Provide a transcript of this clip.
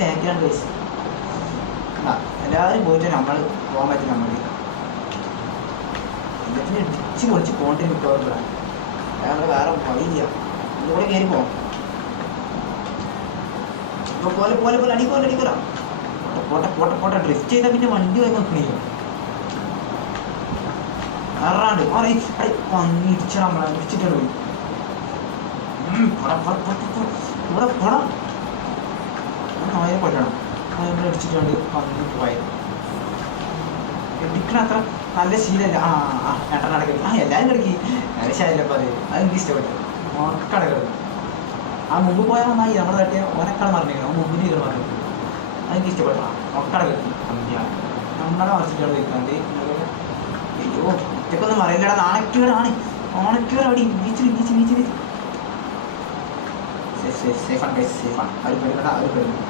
ബാക്കിലാണ് പൈസ എല്ലാവരും പോയിട്ട് നമ്മൾ പോകാൻ പറ്റും. നമ്മൾ എന്നിട്ട് ഇടിച്ച് പൊളിച്ച് പോകേണ്ടി മിക്കവാറും നമ്മൾ വേറെ വഴിയില്ല. ഇതുകൂടെ കയറി പോകാം. ഇപ്പോൾ പോലെ പോലെ പോലെ അടിക്കോലെ അടിക്കലാം. പോട്ടെ പോട്ടെ പോട്ടെ. ഡ്രിഫ്റ്റ് ചെയ്താൽ പിന്നെ വണ്ടി പോയി നോക്കണില്ല. വേറാണ്ട് പന്നി ഇടിച്ചാൽ നമ്മളെ ഇടിച്ചിട്ടുണ്ട് പോയി. ഇവിടെ പോടാ. നായ കൊല്ലണം. നമ്മൾ അടിച്ചിട്ടുണ്ട് പന്നി പോയത്. ഇടിക്കണ അത്ര നല്ല ശീലമല്ല. രണ്ടെണ്ണം കിടക്കി. എല്ലാവരും കിടക്കി. ശൈലപ്പം അത് എനിക്ക് ഇഷ്ടപ്പെട്ടു. ഉറക്കട കിടക്കും. മുമ്പ് പോയാൽ നന്നായി. നമ്മുടെ തട്ടിയ ഓനക്കാട് മറിഞ്ഞിരിക്കണം. മുമ്പിൽ കയറി മറിഞ്ഞിരിക്കും. അതെനിക്ക് ഇഷ്ടപ്പെട്ട ഉറക്കട കിടക്കും. നമ്മളെ മറിച്ചിട്ടാണ് കഴിക്കാണ്ട്. അയ്യോ ഒറ്റക്കൊന്നും അറിയില്ലടാ. നാണക്കേടാണ്. നാണക്കേട് അവിടെ ബീച്ചിൽ ബീച്ച് ബീച്ച് ബീച്ച്. സേഫാണ് സേഫാണ്. അവർ പെടുക്കണ്ട. അവർ പെടുന്നു.